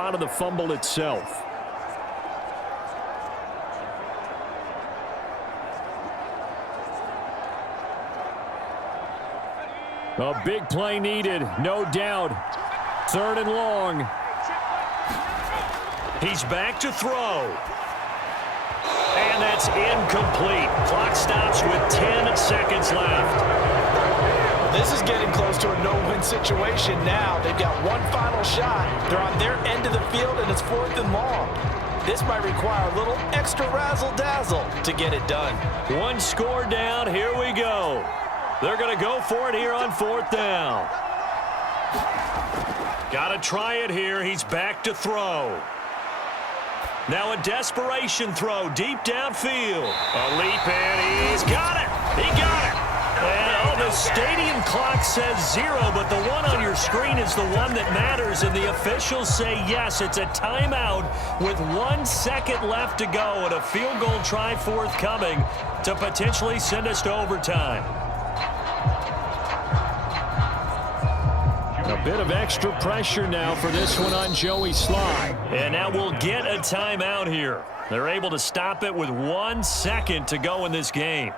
spot of the fumble itself. A big play needed, no doubt. 3rd and long. He's back to throw. And that's incomplete. Clock stops with 10 seconds left. This is getting close to a no-win situation now. They've got one final shot. They're on their end of the field, and it's 4th and long. This might require a little extra razzle-dazzle to get it done. One score down. Here we go. They're going to go for it here on 4th down. Got to try it here. He's back to throw. Now a desperation throw deep downfield. A leap, and he's got it. He got it. And the stadium clock says 0, but the one on your screen is the one that matters, and the officials say yes, it's a timeout with 1 second left to go and a field goal try forthcoming to potentially send us to overtime. A bit of extra pressure now for this one on Joey Sly. And now we'll get a timeout here. They're able to stop it with 1 second to go in this game.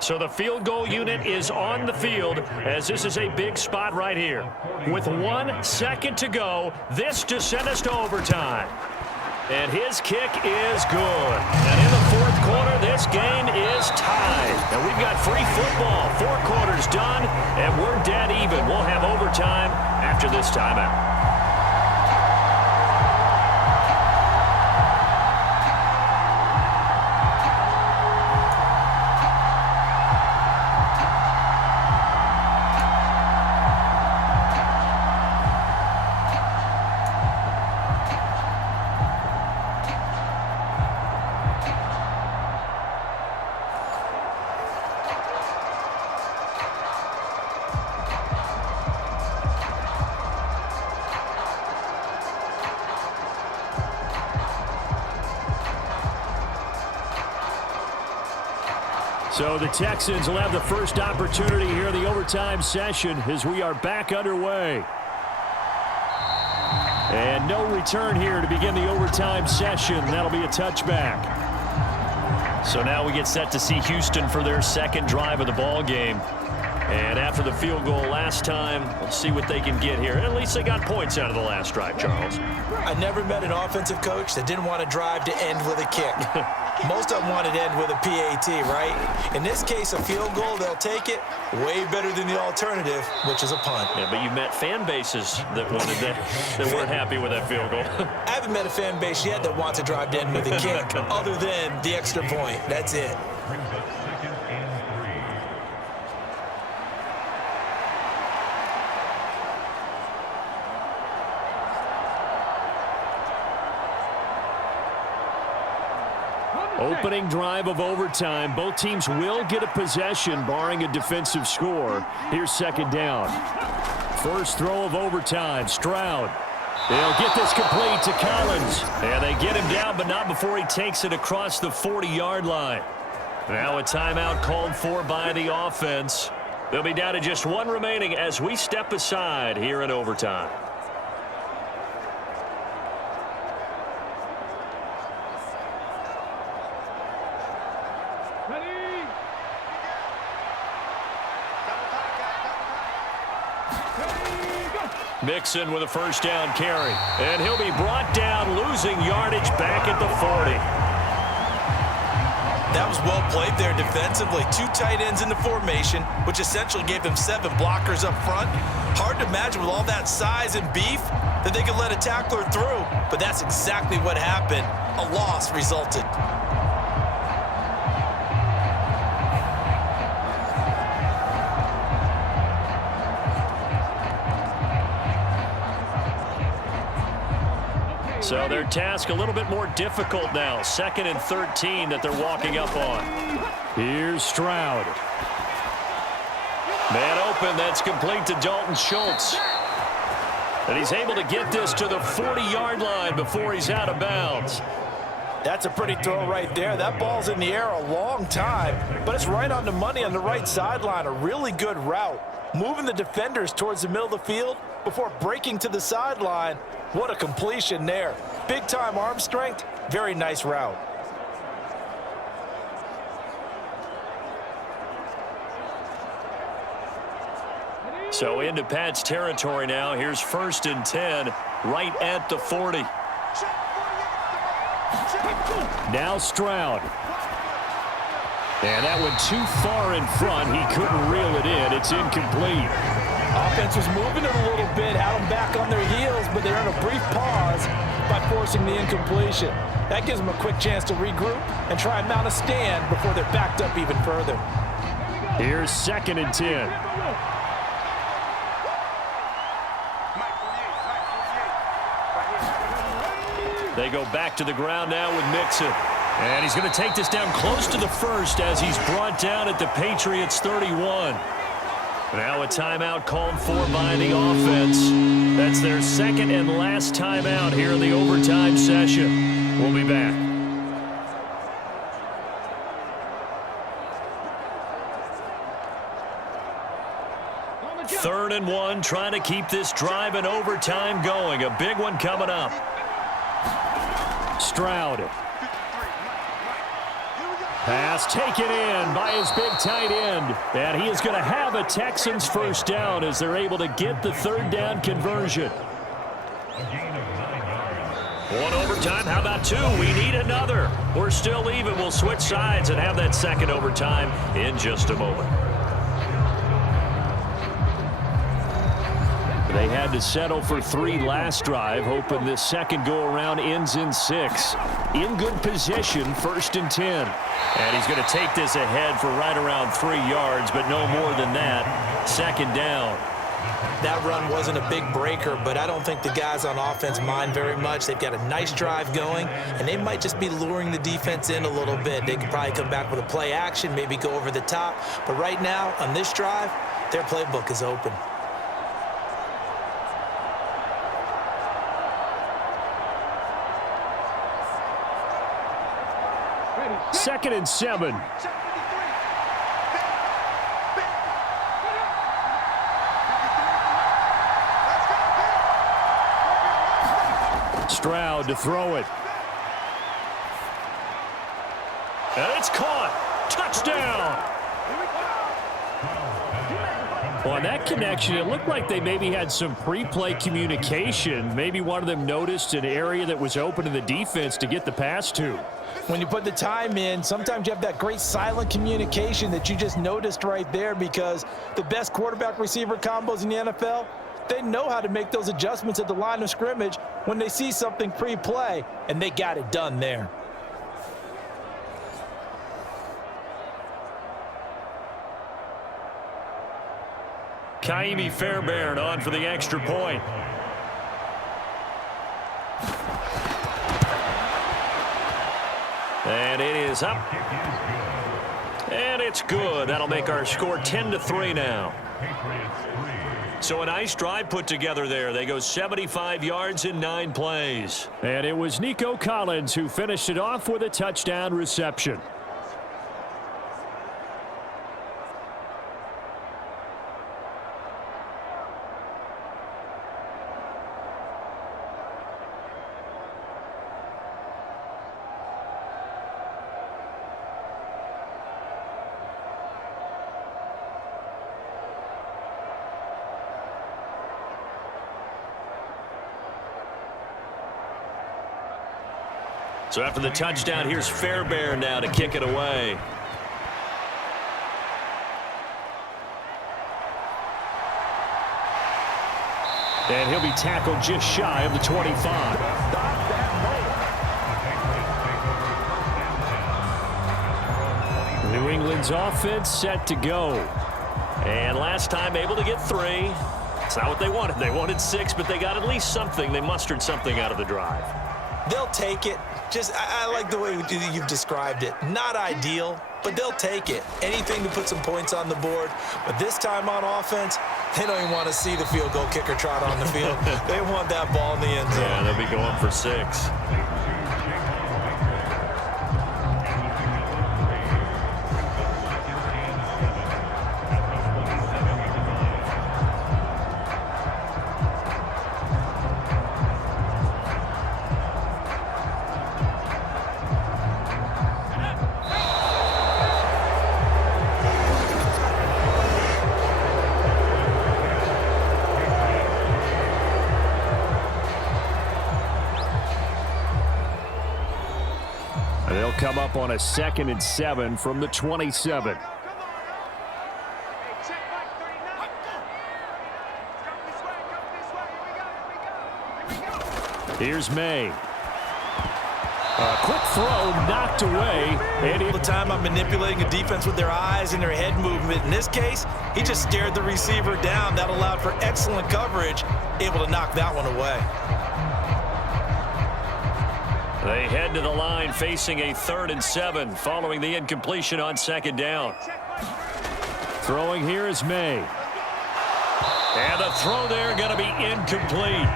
So the field goal unit is on the field as this is a big spot right here. With 1 second to go, this to send us to overtime. And his kick is good. And in the 4th quarter, this game is tied. And we've got free football. 4 quarters done, and we're dead even. We'll have overtime after this timeout. So the Texans will have the first opportunity here in the overtime session as we are back underway. And no return here to begin the overtime session. That'll be a touchback. So now we get set to see Houston for their second drive of the ball game. And after the field goal last time, we'll see what they can get here. At least they got points out of the last drive, Charles. I never met an offensive coach that didn't want to drive to end with a kick. Most of them wanted to end with a PAT, right? In this case, a field goal, they'll take it. Way better than the alternative, which is a punt. Yeah, but you met fan bases that wanted that weren't happy with that field goal. I haven't met a fan base yet that wants to drive to end with a kick, other than the extra point. That's it. Opening drive of overtime. Both teams will get a possession, barring a defensive score. Here's 2nd down. First throw of overtime. Stroud. They'll get this complete to Collins. And they get him down, but not before he takes it across the 40-yard line. Now a timeout called for by the offense. They'll be down to just 1 remaining as we step aside here in overtime. Mixon with a first down carry. And he'll be brought down, losing yardage back at the 40. That was well played there defensively. 2 tight ends in the formation, which essentially gave them 7 blockers up front. Hard to imagine with all that size and beef that they could let a tackler through. But that's exactly what happened. A loss resulted. So their task a little bit more difficult now. 2nd and 13 that they're walking up on. Here's Stroud. Man open, that's complete to Dalton Schultz. And he's able to get this to the 40-yard line before he's out of bounds. That's a pretty throw right there. That ball's in the air a long time, but it's right on the money on the right sideline. A really good route. Moving the defenders towards the middle of the field before breaking to the sideline. What a completion there. Big-time arm strength. Very nice route. So into Pat's territory now. Here's 1st and 10, right at the 40. Now Stroud. And that went too far in front. He couldn't reel it in. It's incomplete. Offense was moving it a little bit, had them back on their heels, but they're in a brief pause by forcing the incompletion. That gives them a quick chance to regroup and try and mount a stand before they're backed up even further. Here's 2nd and 10. They go back to the ground now with Mixon. And he's going to take this down close to the 1st as he's brought down at the Patriots 31. Now a timeout called for by the offense. That's their 2nd and last timeout here in the overtime session. We'll be back. Third and 1, trying to keep this drive in overtime going. A big one coming up. Stroud. Pass taken in by his big tight end. And he is going to have a Texans first down as they're able to get the 3rd down conversion. 1 overtime. How about 2? We need another. We're still even. We'll switch sides and have that 2nd overtime in just a moment. They had to settle for 3 last drive, hoping this 2nd go-around ends in 6. In good position, 1st and 10. And he's going to take this ahead for right around 3 yards, but no more than that. 2nd down. That run wasn't a big breaker, but I don't think the guys on offense mind very much. They've got a nice drive going, and they might just be luring the defense in a little bit. They could probably come back with a play action, maybe go over the top. But right now, on this drive, their playbook is open. 2nd and 7. Stroud to throw it. And it's caught. Touchdown. Well, on that connection, it looked like they maybe had some pre-play communication. Maybe one of them noticed an area that was open in the defense to get the pass to. When you put the time in, sometimes you have that great silent communication that you just noticed right there, because the best quarterback-receiver combos in the NFL, they know how to make those adjustments at the line of scrimmage when they see something pre-play, and they got it done there. Kaimi Fairbairn on for the extra point. And it is up. And it's good. That'll make our score 10-3 now. So a nice drive put together there. They go 75 yards in 9 plays. And it was Nico Collins who finished it off with a touchdown reception. So after the touchdown, here's Fairbairn now to kick it away. And he'll be tackled just shy of the 25. New England's offense set to go. And last time able to get 3. It's not what they wanted. They wanted 6, but they got at least something. They mustered something out of the drive. They'll take it. I like the way you've described it. Not ideal, but they'll take it. Anything to put some points on the board. But this time on offense, they don't even want to see the field goal kicker trot on the field. They want that ball in the end zone. Yeah, they'll be going for 6. They'll come up on a 2nd and 7 from the 27. Here's May. A quick throw knocked away. And All the time I'm manipulating a defense with their eyes and their head movement. In this case, he just stared the receiver down. That allowed for excellent coverage, able to knock that one away. They head to the line facing a 3rd and 7 following the incompletion on 2nd down. Throwing here is May. And the throw there going to be incomplete.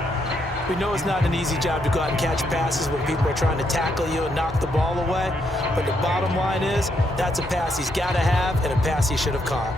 We know it's not an easy job to go out and catch passes when people are trying to tackle you and knock the ball away. But the bottom line is that's a pass he's got to have and a pass he should have caught.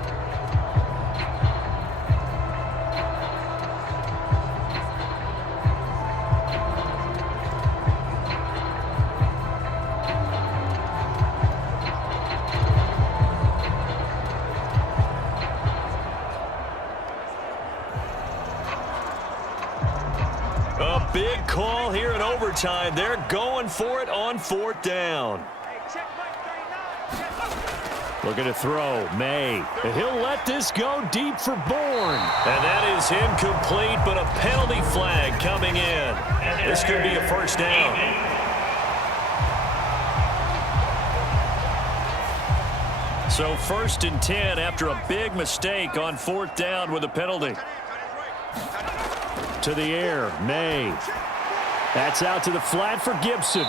A big call here in overtime. They're going for it on 4th down. Looking to throw, May. And he'll let this go deep for Bourne. And that is incomplete, but a penalty flag coming in. This could be a 1st down. So 1st and 10 after a big mistake on 4th down with a penalty. To the air, May. That's out to the flat for Gibson.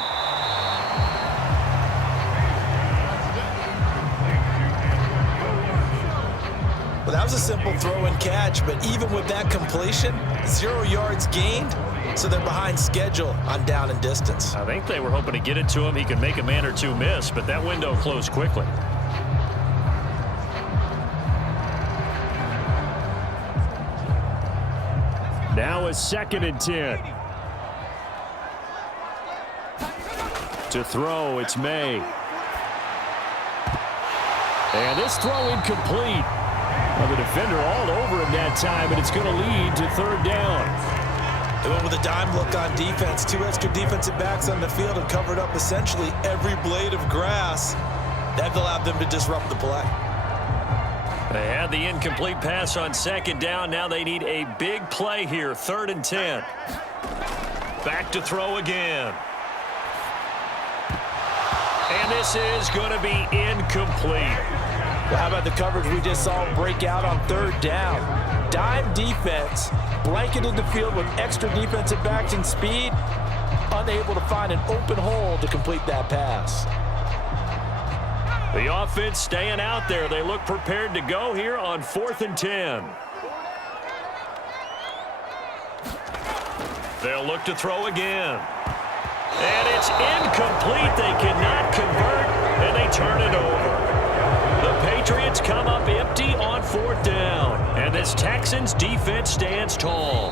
Well, that was a simple throw and catch, but even with that completion, 0 yards gained, so they're behind schedule on down and distance. I think they were hoping to get it to him. He could make a man or two miss, but that window closed quickly. Now a 2nd and 10. To throw, it's May. And this throw incomplete. Well, the defender all over him that time, and it's going to lead to 3rd down. They went with a dime look on defense. 2 extra defensive backs on the field and covered up essentially every blade of grass. That allowed them to disrupt the play. They had the incomplete pass on 2nd down. Now they need a big play here. 3rd and 10. Back to throw again. And this is going to be incomplete. Well, how about the coverage we just saw break out on 3rd down? Dime defense, blanketed the field with extra defensive backs and speed, unable to find an open hole to complete that pass. The offense staying out there. They look prepared to go here on 4th and 10. They'll look to throw again. And it's incomplete. They cannot convert, and they turn it over. The Patriots come up empty on 4th down, and this Texans defense stands tall.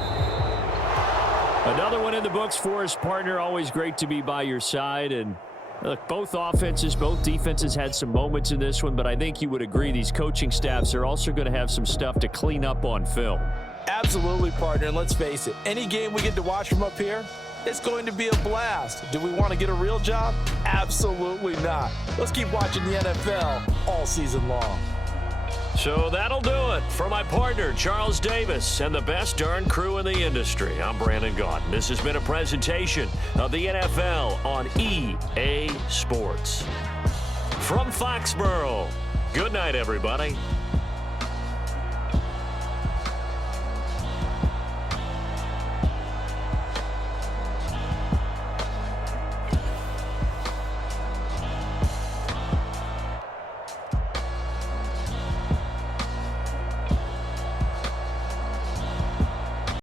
Another one in the books for us, partner. Always great to be by your side. And look, both offenses, both defenses had some moments in this one, but I think you would agree these coaching staffs are also going to have some stuff to clean up on film. Absolutely, partner. And let's face it, any game we get to watch from up here, it's going to be a blast. Do we want to get a real job? Absolutely not. Let's keep watching the NFL all season long. So that'll do it. For my partner, Charles Davis, and the best darn crew in the industry, I'm Brandon Gaudin. This has been a presentation of the NFL on EA Sports. From Foxborough, good night, everybody.